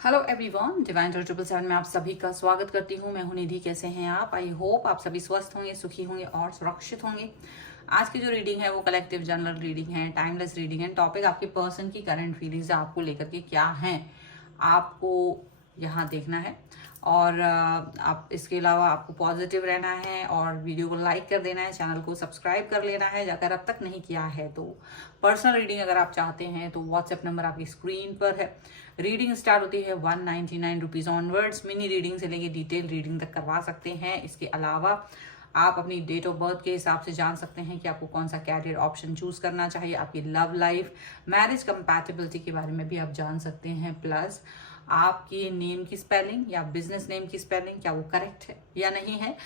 Hello everyone, divine 777 में आप सभी का स्वागत करती हूँ। मैं हूँ निधि। कैसे हैं आप? आई होप आप सभी स्वस्थ होंगे, सुखी होंगे और सुरक्षित होंगे। आज की जो रीडिंग है वो कलेक्टिव जनरल रीडिंग है, टाइमलेस रीडिंग है। टॉपिक आपके पर्सन की करंट फीलिंग्स आपको लेकर के क्या हैं, आपको यहाँ देखना है। और आप इसके अलावा आपको पॉजिटिव रहना है और वीडियो को लाइक कर देना है, चैनल को सब्सक्राइब कर लेना है अगर अब तक नहीं किया है तो। पर्सनल रीडिंग अगर आप चाहते हैं तो व्हाट्सएप नंबर आपकी स्क्रीन पर है। रीडिंग स्टार्ट होती है 199 रुपीज ऑनवर्ड्स। मिनी रीडिंग से लेके डिटेल रीडिंग तक करवा सकते हैं। इसके अलावा आप अपनी डेट ऑफ बर्थ के हिसाब से जान सकते हैं कि आपको कौन सा कैरियर ऑप्शन चूज करना चाहिए। आपकी लव लाइफ, मैरिज कंपैटिबिलिटी के बारे में भी आप जान सकते हैं। प्लस आपकी नेम की स्पेलिंग या बिजनेस नेम की स्पेलिंग क्या वो करेक्ट है या नहीं है,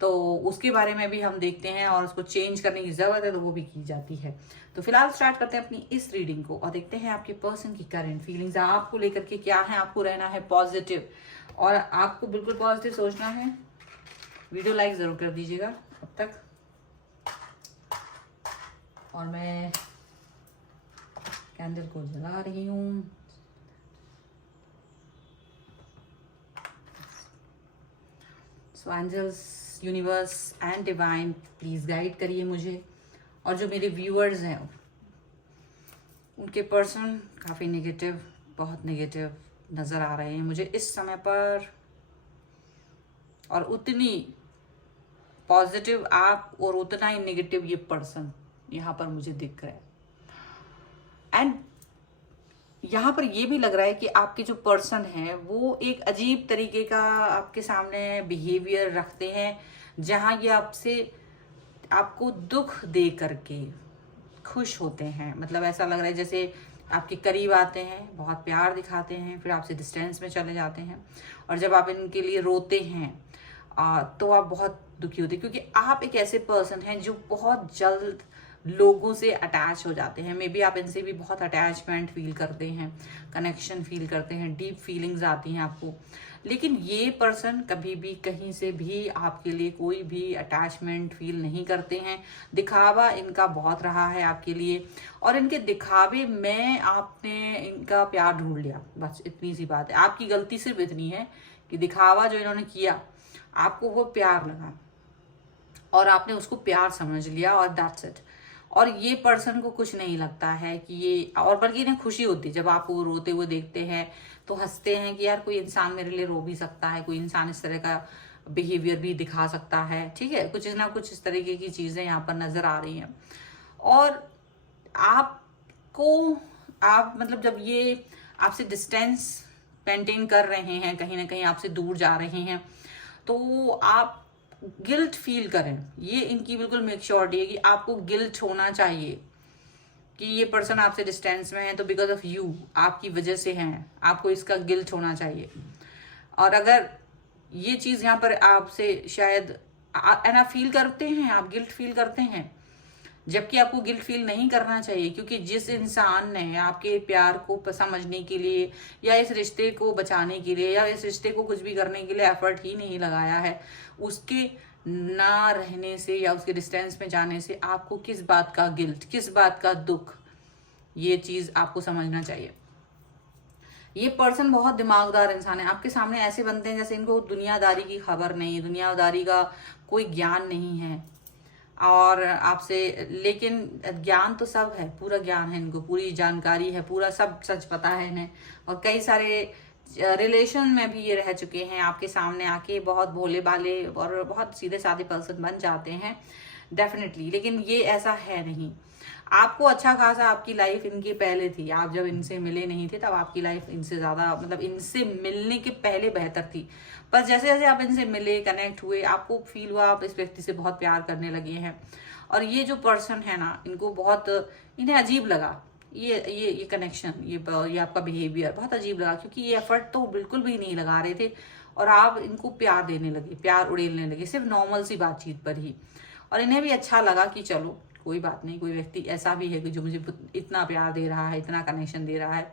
तो उसके बारे में भी हम देखते हैं। और उसको चेंज करने की जरूरत है तो वो भी की जाती है। तो फिलहाल स्टार्ट करते हैं अपनी इस रीडिंग को और देखते हैं आपके पर्सन की करंट फीलिंग्स आपको लेकर के क्या है। आपको रहना है पॉजिटिव और आपको बिल्कुल पॉजिटिव सोचना है। वीडियो लाइक जरूर कर दीजिएगा अब तक। और मैं कैंडल को जला रही हूँ। So angels, universe and divine please guide करिए मुझे। और जो मेरे व्यूअर्स हैं उनके पर्सन काफ़ी नेगेटिव, बहुत नेगेटिव नज़र आ रहे हैं मुझे इस समय पर, और उतनी पॉजिटिव आप और उतना ही नेगेटिव ये पर्सन यहाँ पर मुझे दिख रहा है। एंड यहाँ पर ये भी लग रहा है कि आपके जो पर्सन है वो एक अजीब तरीके का आपके सामने बिहेवियर रखते हैं, जहाँ ये आपसे आपको दुख दे करके खुश होते हैं। मतलब ऐसा लग रहा है जैसे आपके करीब आते हैं, बहुत प्यार दिखाते हैं, फिर आपसे डिस्टेंस में चले जाते हैं। और जब आप इनके लिए रोते हैं तो आप बहुत दुखी होते हैं, क्योंकि आप एक ऐसे पर्सन हैं जो बहुत जल्द लोगों से अटैच हो जाते हैं। मे बी आप इनसे भी बहुत अटैचमेंट फील करते हैं, कनेक्शन फील करते हैं, डीप फीलिंग्स आती हैं आपको। लेकिन ये पर्सन कभी भी कहीं से भी आपके लिए कोई भी अटैचमेंट फील नहीं करते हैं। दिखावा इनका बहुत रहा है आपके लिए, और इनके दिखावे में आपने इनका प्यार ढूंढ लिया। बस इतनी सी बात है। आपकी गलती सिर्फ इतनी है कि दिखावा जो इन्होंने किया आपको वो प्यार लगा और आपने उसको प्यार समझ लिया, और दैट्स इट। और ये पर्सन को कुछ नहीं लगता है कि ये, और बल्कि इन्हें खुशी होती है जब आपको रोते हुए देखते हैं तो हंसते हैं कि यार कोई इंसान मेरे लिए रो भी सकता है, कोई इंसान इस तरह का बिहेवियर भी दिखा सकता है। ठीक है, कुछ ना कुछ इस तरीके की चीजें यहाँ पर नजर आ रही हैं। और आपको, आप मतलब जब ये आपसे डिस्टेंस मेंटेन कर रहे हैं, कहीं ना कहीं आपसे दूर जा रहे हैं, तो आप गिल्ट फील करें। ये इनकी बिल्कुल मेच्योरिटी है कि आपको गिल्ट होना चाहिए कि ये पर्सन आपसे डिस्टेंस में है तो बिकॉज ऑफ यू, आपकी वजह से हैं, आपको इसका गिल्ट होना चाहिए। और अगर ये चीज यहाँ पर आपसे शायद एंड आप फील करते हैं, आप गिल्ट फील करते हैं, जबकि आपको गिल्ट फील नहीं करना चाहिए। क्योंकि जिस इंसान ने आपके प्यार को समझने के लिए या इस रिश्ते को बचाने के लिए या इस रिश्ते को कुछ भी करने के लिए एफर्ट ही नहीं लगाया है, उसके ना रहने से या उसके डिस्टेंस में जाने से आपको किस बात का गिल्ट, किस बात का दुख, ये चीज आपको समझना चाहिए। ये पर्सन बहुत दिमागदार इंसान है। आपके सामने ऐसे बनते हैं जैसे इनको दुनियादारी की खबर नहीं, दुनियादारी का कोई ज्ञान नहीं है और आपसे, लेकिन ज्ञान तो सब है, पूरा ज्ञान है इनको, पूरी जानकारी है, पूरा सब सच पता है इन्हें। और कई सारे रिलेशन में भी ये रह चुके हैं। आपके सामने आके बहुत भोले भाले और बहुत सीधे साधे पर्सन बन जाते हैं डेफिनेटली, लेकिन ये ऐसा है नहीं। आपको अच्छा खासा आपकी लाइफ इनके पहले थी। आप जब इनसे मिले नहीं थे तब आपकी लाइफ इनसे ज्यादा, मतलब इनसे मिलने के पहले बेहतर थी। पर जैसे जैसे आप इनसे मिले, कनेक्ट हुए, आपको फील हुआ आप इस व्यक्ति से बहुत प्यार करने लगे हैं। और ये जो पर्सन है ना, इनको बहुत, इन्हें अजीब लगा ये कनेक्शन, ये आपका बिहेवियर बहुत अजीब लगा, क्योंकि ये एफर्ट तो बिल्कुल भी नहीं लगा रहे थे और आप इनको प्यार देने लगे, प्यार उड़ेलने लगे सिर्फ नॉर्मल सी बातचीत पर ही। और इन्हें भी अच्छा लगा कि चलो कोई बात नहीं, कोई व्यक्ति ऐसा भी है कि जो मुझे इतना प्यार दे रहा है, इतना कनेक्शन दे रहा है,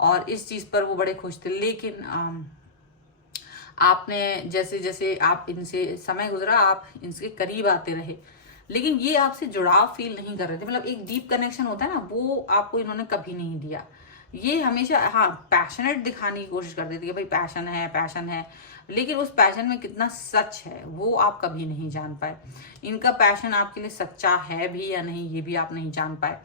और इस चीज पर वो बड़े खुश थे। लेकिन आपने जैसे जैसे आप इनसे समय गुजरा, आप इनसे करीब आते रहे, लेकिन ये आपसे जुड़ाव फील नहीं कर रहे थे। मतलब एक डीप कनेक्शन होता है ना, वो आपको इन्होंने कभी नहीं दिया। ये हमेशा हाँ पैशनेट दिखाने की कोशिश करते थे कि भाई पैशन है, लेकिन उस पैशन में कितना सच है वो आप कभी नहीं जान पाए। इनका पैशन आपके लिए सच्चा है भी या नहीं ये भी आप नहीं जान पाए।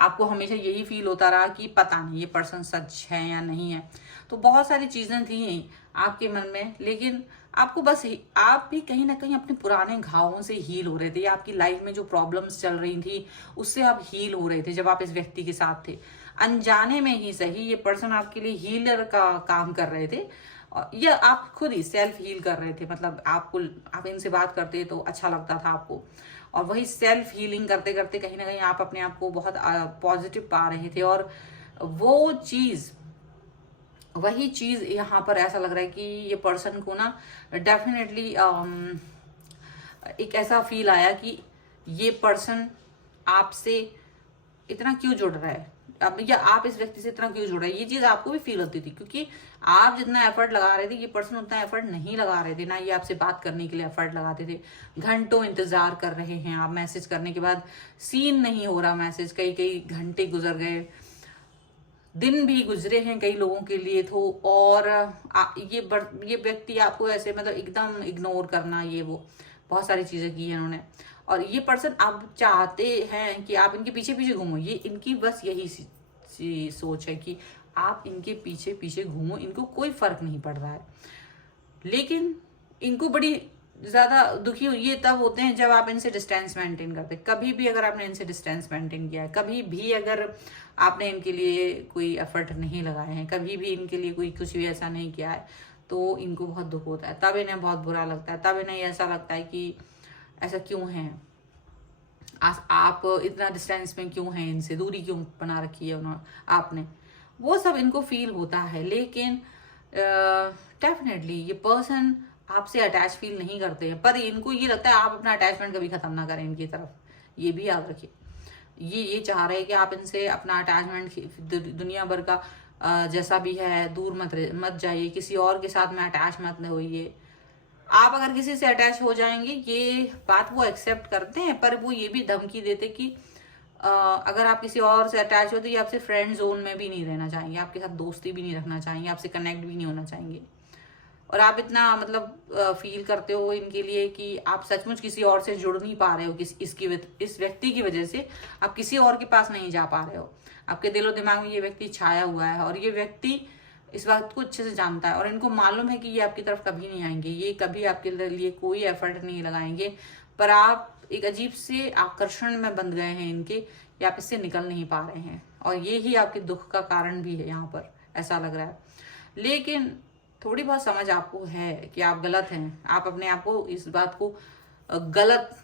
आपको हमेशा यही फील होता रहा कि पता नहीं ये पर्सन सच है या नहीं है। तो बहुत सारी चीजें थी आपके मन में, लेकिन आपको बस आप भी कहीं ना कहीं अपने पुराने घावों से हील हो रहे थे, या आपकी लाइफ में जो प्रॉब्लम्स चल रही थी उससे आप हील हो रहे थे जब आप इस व्यक्ति के साथ थे। अनजाने में ही सही ये पर्सन आपके लिए हीलर का काम कर रहे थे, या आप खुद ही सेल्फ हील कर रहे थे। मतलब आप इनसे बात करते तो अच्छा लगता था आपको, और वही सेल्फ हीलिंग करते करते कहीं ना कहीं आप अपने आप को बहुत पॉजिटिव पा रहे थे। और वही चीज यहाँ पर ऐसा लग रहा है कि ये पर्सन को ना डेफिनेटली एक ऐसा फील आया कि ये पर्सन आपसे इतना क्यों जुड़ रहा है, अब या आप इस व्यक्ति से इतना क्यों जुड़ रहे हैं। ये चीज आपको भी फील होती थी, क्योंकि आप जितना एफर्ट लगा रहे थे ये पर्सन उतना एफर्ट नहीं लगा रहे थे ना। ये आपसे बात करने के लिए एफर्ट लगाते थे, घंटों इंतजार कर रहे हैं आप, मैसेज करने के बाद सीन नहीं हो रहा मैसेज, कई कई घंटे गुजर गए, दिन भी गुजरे हैं कई लोगों के लिए तो। और ये व्यक्ति आपको ऐसे मतलब एकदम इग्नोर करना, ये वो बहुत सारी चीजें की है इन्होंने। और ये पर्सन अब चाहते हैं कि आप इनके पीछे पीछे घूमो, ये इनकी बस यही सी सोच है कि आप इनके पीछे पीछे घूमो, इनको कोई फर्क नहीं पड़ रहा है। लेकिन इनको बड़ी ज्यादा दुखी ये तब होते हैं जब आप इनसे डिस्टेंस मेंटेन करते। कभी भी अगर आपने इनसे डिस्टेंस मेंटेन किया है, कभी भी अगर आपने इनके लिए कोई एफर्ट नहीं लगाए हैं, कभी भी इनके लिए कोई कुछ भी ऐसा नहीं किया है, तो इनको बहुत दुख होता है, तब इन्हें बहुत बुरा लगता है, तब इन्हें ऐसा लगता है कि ऐसा क्यों है, आप इतना डिस्टेंस में क्यों हैं, इनसे दूरी क्यों बना रखी है आपने, वो सब इनको फील होता है। लेकिन डेफिनेटली ये पर्सन आपसे अटैच फील नहीं करते हैं, पर इनको ये लगता है आप अपना अटैचमेंट कभी खत्म ना करें इनकी तरफ, ये भी याद रखिए। ये चाह रहे हैं कि आप इनसे अपना अटैचमेंट दुनिया भर का जैसा भी है दूर मत जाइए, किसी और के साथ में अटैच मत होइए। आप अगर किसी से अटैच हो जाएंगे ये बात वो एक्सेप्ट करते हैं, पर वो ये भी धमकी देते कि अगर आप किसी और से अटैच हो तो ये आपसे फ्रेंड जोन में भी नहीं रहना चाहेंगे, आपके साथ दोस्ती भी नहीं रखना चाहेंगे, आपसे कनेक्ट भी नहीं होना चाहेंगे। और आप इतना मतलब फील करते हो इनके लिए कि आप सचमुच किसी और से जुड़ नहीं पा रहे हो, इस व्यक्ति की वजह से आप किसी और के पास नहीं जा पा रहे हो। आपके दिलो दिमाग में ये व्यक्ति छाया हुआ है, और ये व्यक्ति इस बात को अच्छे से जानता है, और इनको मालूम है कि ये आपकी तरफ कभी नहीं आएंगे, ये कभी आपके लिए कोई एफर्ट नहीं लगाएंगे, पर आप एक अजीब से आकर्षण में बंध गए हैं इनके, या आप इससे निकल नहीं पा रहे हैं, और ये ही आपके दुख का कारण भी है यहाँ पर ऐसा लग रहा है। लेकिन थोड़ी बहुत समझ आपको है कि आप गलत हैं, आप अपने आप को इस बात को गलत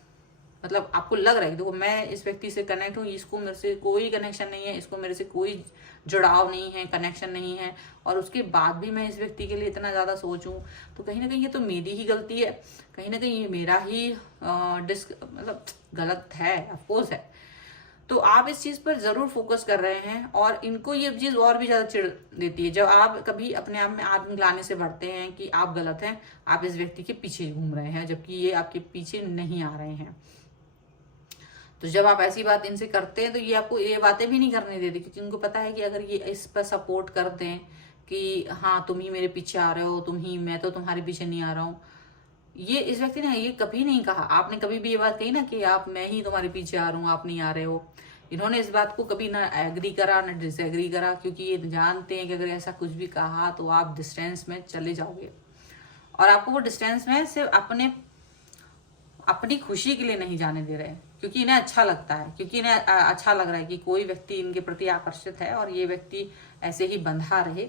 मतलब आपको लग रहा है कि देखो मैं इस व्यक्ति से कनेक्ट हूँ, इसको मेरे से कोई कनेक्शन नहीं है, इसको मेरे से कोई जुड़ाव नहीं है, कनेक्शन नहीं है, और उसके बाद भी मैं इस व्यक्ति के लिए इतना ज्यादा सोचूं, तो कहीं ना कहीं ये तो मेरी ही गलती है, कहीं ना कहीं ये मेरा ही मतलब गलत है, ऑफकोर्स है। तो आप इस चीज पर जरूर फोकस कर रहे हैं, और इनको ये चीज और भी ज्यादा चिढ़ देती है जब आप कभी अपने आप में आत्मग्लानि से भरते हैं कि आप गलत हैं, आप इस व्यक्ति के पीछे घूम रहे हैं जबकि ये आपके पीछे नहीं आ रहे हैं। तो जब आप ऐसी बात इनसे करते हैं तो ये आपको ये बातें भी नहीं करने देते, क्योंकि उनको पता है कि अगर ये इस पर सपोर्ट कर दें कि हाँ तुम ही मेरे पीछे आ रहे हो, मैं तो तुम्हारे पीछे नहीं आ रहा हूँ। ये इस व्यक्ति ने ये कभी नहीं कहा, आपने कभी भी ये बात कही ना कि मैं ही तुम्हारे पीछे आ रहा हूँ, आप नहीं आ रहे हो। इन्होंने इस बात को कभी ना एग्री करा ना डिसएग्री करा, क्योंकि ये जानते हैं कि अगर ऐसा कुछ भी कहा तो आप डिस्टेंस में चले जाओगे, और आपको वो डिस्टेंस में सिर्फ अपनी खुशी के लिए नहीं जाने दे रहे, क्योंकि इन्हें अच्छा लगता है, क्योंकि इन्हें अच्छा लग रहा है कि कोई व्यक्ति इनके प्रति आकर्षित है, और ये व्यक्ति ऐसे ही बंधा रहे,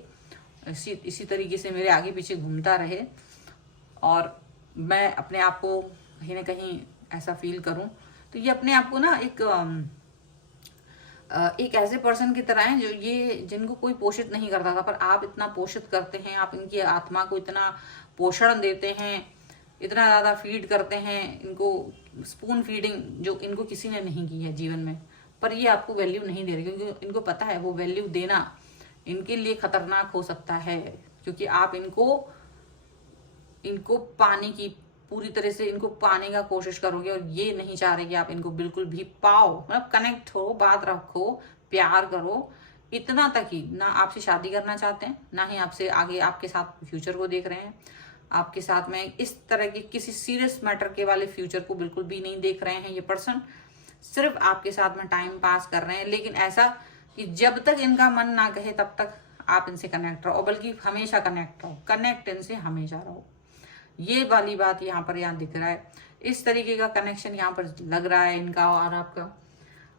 इसी तरीके से मेरे आगे पीछे घूमता रहे, और मैं अपने आप को कहीं ना कहीं ऐसा फील करूं। तो ये अपने आप को ना एक ऐसे पर्सन की तरह है जिनको कोई पोषित नहीं करता था, पर आप इतना पोषित करते हैं, आप इनकी आत्मा को इतना पोषण देते हैं, इतना ज्यादा फीड करते हैं इनको, स्पून फीडिंग जो इनको किसी ने नहीं की है जीवन में, पर ये आपको वैल्यू नहीं दे रहे, क्योंकि इनको पता है वो वैल्यू देना इनके लिए खतरनाक हो सकता है, क्योंकि आप इनको पाने की पूरी तरह से इनको पाने का कोशिश करोगे, और ये नहीं चाह रहे कि आप इनको बिल्कुल भी पाओ, मतलब कनेक्ट हो, बात रखो, प्यार करो, इतना तक ही, ना आपसे शादी करना चाहते हैं, ना ही आपसे आगे आपके साथ फ्यूचर को देख रहे हैं। आपके साथ में इस तरह के किसी सीरियस मैटर के वाले फ्यूचर को बिल्कुल भी नहीं देख रहे हैं ये पर्सन। सिर्फ आपके साथ में टाइम पास कर रहे हैं, लेकिन ऐसा कि जब तक इनका मन ना कहे तब तक आप इनसे कनेक्ट रहो, बल्कि हमेशा कनेक्ट रहो, कनेक्ट इनसे हमेशा रहो। ये वाली बात यहाँ दिख रहा है। इस तरीके का कनेक्शन यहाँ पर लग रहा है इनका और आपका।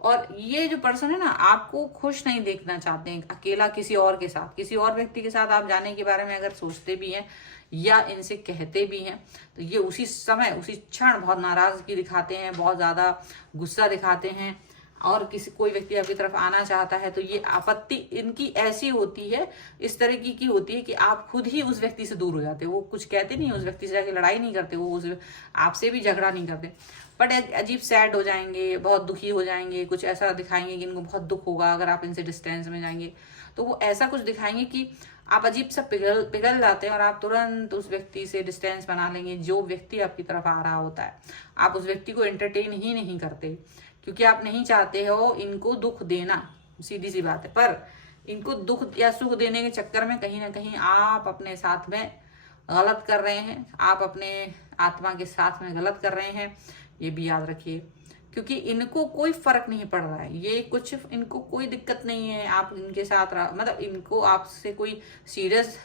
और ये जो पर्सन है ना, आपको खुश नहीं देखना चाहते हैं अकेला किसी और के साथ, किसी और व्यक्ति के साथ आप जाने के बारे में अगर सोचते भी हैं या इनसे कहते भी हैं, तो ये उसी समय उसी क्षण बहुत नाराजगी दिखाते हैं, बहुत ज्यादा गुस्सा दिखाते हैं। और कोई व्यक्ति आपकी तरफ आना चाहता है तो ये आपत्ति इनकी ऐसी होती है, इस तरह की होती है कि आप खुद ही उस व्यक्ति से दूर हो जाते हो। वो कुछ कहते नहीं, उस व्यक्ति से जाके लड़ाई नहीं करते, वो आपसे भी झगड़ा नहीं करते, बट अजीब सैड हो जाएंगे, बहुत दुखी हो जाएंगे, कुछ ऐसा दिखाएंगे कि इनको बहुत दुख होगा अगर आप इनसे डिस्टेंस में जाएंगे। तो वो ऐसा कुछ दिखाएंगे कि आप अजीब सा पिघल जाते हैं और आप तुरंत उस व्यक्ति से डिस्टेंस बना लेंगे जो व्यक्ति आपकी तरफ आ रहा होता है। आप उस व्यक्ति को एंटरटेन ही नहीं करते, क्योंकि आप नहीं चाहते हो इनको दुख देना, सीधी सी बात है। पर इनको दुख या सुख देने के चक्कर में कहीं ना कहीं आप अपने साथ में गलत कर रहे हैं, आप अपने आत्मा के साथ में गलत कर रहे हैं, ये भी याद रखिए। क्योंकि इनको कोई फर्क नहीं पड़ रहा है, ये कुछ इनको कोई दिक्कत नहीं है आप इनके साथ मतलब इनको आपसे कोई सीरियस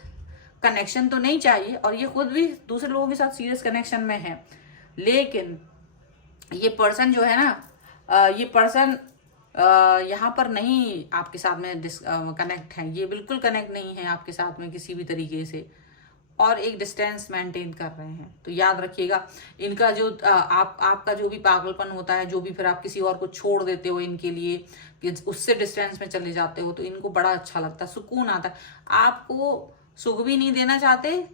कनेक्शन तो नहीं चाहिए, और ये खुद भी दूसरे लोगों के साथ सीरियस कनेक्शन में है। लेकिन ये पर्सन जो है ना, ये पर्सन यहाँ पर नहीं आपके साथ में कनेक्ट है, ये बिल्कुल कनेक्ट नहीं है आपके साथ में किसी भी तरीके से, और एक डिस्टेंस मेंटेन कर रहे हैं। तो याद रखिएगा, इनका जो आपका जो भी पागलपन होता है, जो भी फिर आप किसी और को छोड़ देते हो इनके लिए, कि उससे डिस्टेंस में चले जाते हो, तो इनको बड़ा अच्छा लगता है, सुकून आता है। आपको सुख भी नहीं देना चाहते,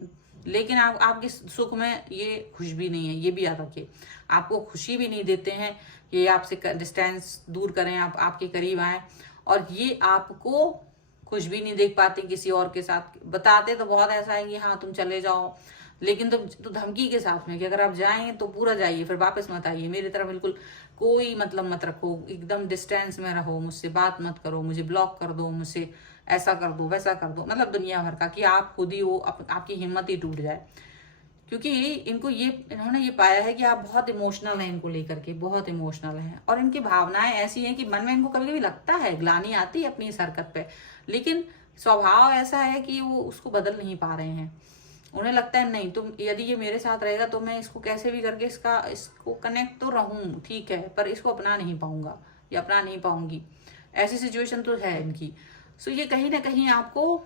लेकिन आपके सुख में ये खुश भी नहीं है, ये भी याद रखिए। आपको खुशी भी नहीं देते हैं कि आपसे डिस्टेंस दूर करें, आपके करीब आए, और ये आपको कुछ भी नहीं देख पाते किसी और के साथ। बताते तो बहुत ऐसा है कि हाँ तुम चले जाओ, लेकिन तुम तो धमकी के साथ में कि अगर आप जाएंगे तो पूरा जाइए, फिर वापस मत आइए, मेरी तरफ बिल्कुल कोई मतलब मत रखो, एकदम डिस्टेंस में रहो, मुझसे बात मत करो, मुझे ब्लॉक कर दो, मुझसे ऐसा कर दो वैसा कर दो, मतलब दुनिया भर का, कि आप खुद ही वो आपकी हिम्मत ही टूट जाए। क्योंकि इन्होंने ये पाया है कि आप बहुत इमोशनल हैं, इनको लेकर के बहुत इमोशनल हैं, और इनकी भावनाएं ऐसी हैं कि मन में इनको कभी कभी लगता है, ग्लानि आती है अपनी इस हरकत पे, लेकिन स्वभाव ऐसा है कि वो उसको बदल नहीं पा रहे हैं। उन्हें लगता है नहीं, तुम यदि ये मेरे साथ रहेगा तो मैं इसको कैसे भी करके इसको कनेक्ट तो रहूं, ठीक है, पर इसको अपना नहीं पाऊंगा या अपना नहीं पाऊंगी, ऐसी सिचुएशन तो है इनकी। सो ये कहीं ना कहीं आपको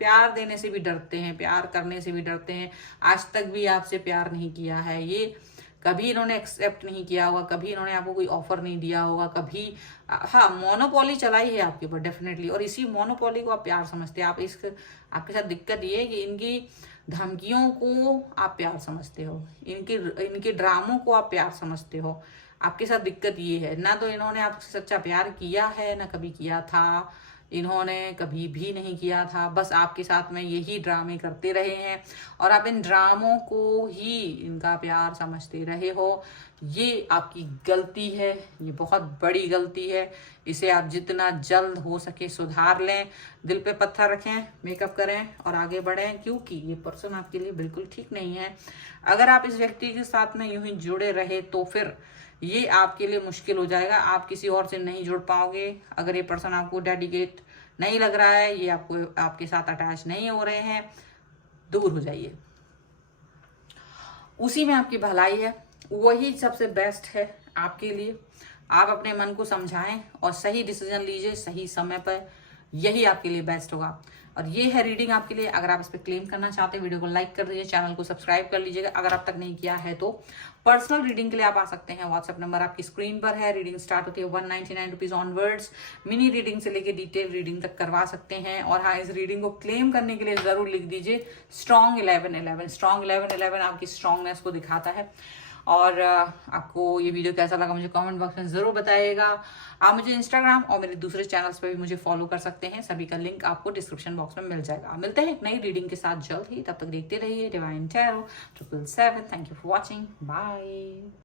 प्यार देने से भी डरते हैं, प्यार करने से भी डरते हैं। आज तक भी आपसे प्यार नहीं किया है, ये कभी इन्होंने एक्सेप्ट नहीं किया होगा, कभी इन्होंने आपको कोई ऑफर नहीं दिया होगा, कभी हाँ मोनोपोली चलाई है आपके ऊपर डेफिनेटली, और इसी मोनोपोली को आप प्यार समझते हैं। आपके साथ दिक्कत ये है कि इनकी धमकियों को आप प्यार समझते हो, इनके ड्रामों को आप प्यार समझते हो। आपके साथ दिक्कत ये है, ना तो इन्होंने आपसे सच्चा प्यार किया है, ना कभी किया था, इन्होंने कभी भी नहीं किया था, बस आपके साथ में यही ड्रामे करते रहे हैं, और आप इन ड्रामों को ही इनका प्यार समझते रहे हो। ये आपकी गलती है, ये बहुत बड़ी गलती है, इसे आप जितना जल्द हो सके सुधार लें, दिल पे पत्थर रखें, मेकअप करें और आगे बढ़ें, क्योंकि ये पर्सन आपके लिए बिल्कुल ठीक नहीं है। अगर आप इस व्यक्ति के साथ में यूं ही जुड़े रहे तो फिर ये आपके लिए मुश्किल हो जाएगा, आप किसी और से नहीं जुड़ पाओगे। अगर ये पर्सन आपको डेडिकेट नहीं लग रहा है, ये आपके साथ अटैच नहीं हो रहे हैं, दूर हो जाइए, उसी में आपकी भलाई है, वही सबसे बेस्ट है आपके लिए। आप अपने मन को समझाएं और सही डिसीजन लीजिए सही समय पर, यही आपके लिए बेस्ट होगा। और ये है रीडिंग आपके लिए। अगर आप इस पर क्लेम करना चाहते हैं, वीडियो को लाइक कर दीजिए, चैनल को सब्सक्राइब कर लीजिएगा अगर अब तक नहीं किया है तो। पर्सनल रीडिंग के लिए आप आ सकते हैं, व्हाट्सएप नंबर आपकी स्क्रीन पर है। रीडिंग स्टार्ट होती है 199 रुपीज ऑनवर्ड्स। मिनी रीडिंग से लेके डिटेल रीडिंग तक करवा सकते हैं। और हाँ, इस रीडिंग को क्लेम करने के लिए जरूर लिख दीजिए स्ट्रॉन्ग 1111। स्ट्रॉन्ग 1111 आपकी स्ट्रॉन्गनेस को दिखाता है। और आपको ये वीडियो कैसा लगा मुझे कमेंट बॉक्स में जरूर बताइएगा। आप मुझे इंस्टाग्राम और मेरे दूसरे चैनल्स पे भी मुझे फॉलो कर सकते हैं, सभी का लिंक आपको डिस्क्रिप्शन बॉक्स में मिल जाएगा। मिलते हैं एक नई रीडिंग के साथ जल्द ही, तब तक देखते रहिए divine tarot 777। Thank you for watching, bye.